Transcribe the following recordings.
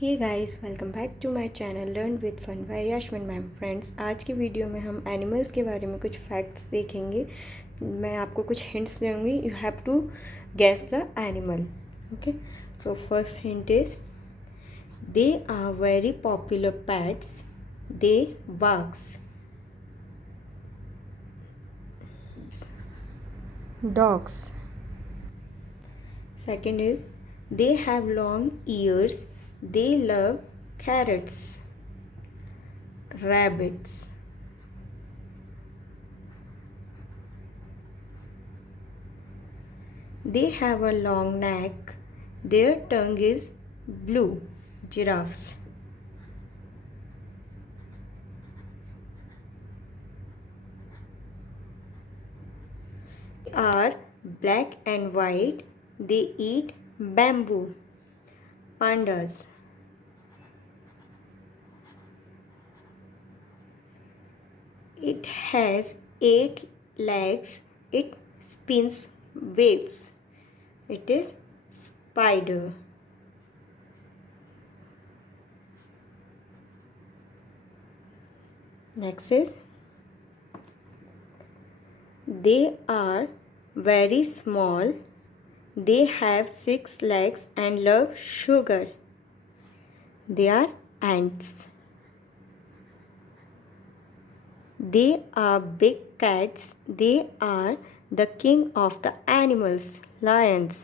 Hey guys, welcome back to my channel learn with fun by Yashvin ma'am. Friends, आज की video में हम animals के बारे में कुछ फैक्ट्स देखेंगे। मैं आपको कुछ हिंट्स दूंगी, you have to guess the animal. Okay, so first hint is they are very popular pets, they barks. Dogs. Second is they have long ears, they love carrots. Rabbits. They have a long neck, their tongue is blue. Giraffes. They are black and white, they eat bamboo. Pandas. It has 8 legs, it spins waves. It is spider. Next is they are very small, they have 6 legs and love sugar. They are ants. They are big cats, they are the king of the animals. Lions.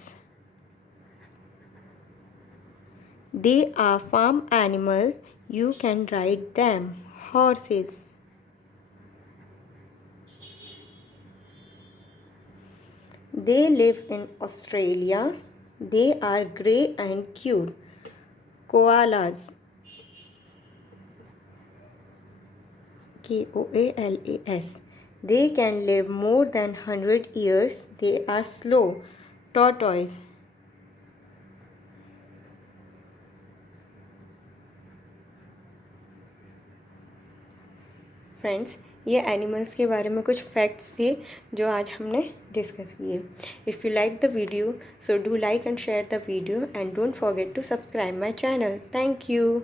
They are farm animals, you can ride them. Horses. They live in Australia, they are grey and cute. Koalas. Koalas. They can live more than 100 years, they are slow. Tortoise. Friends, ये animals के बारे में कुछ facts थे जो आज हमने discuss किए। If you like the video, so do like and share the video and don't forget to subscribe my channel. Thank you.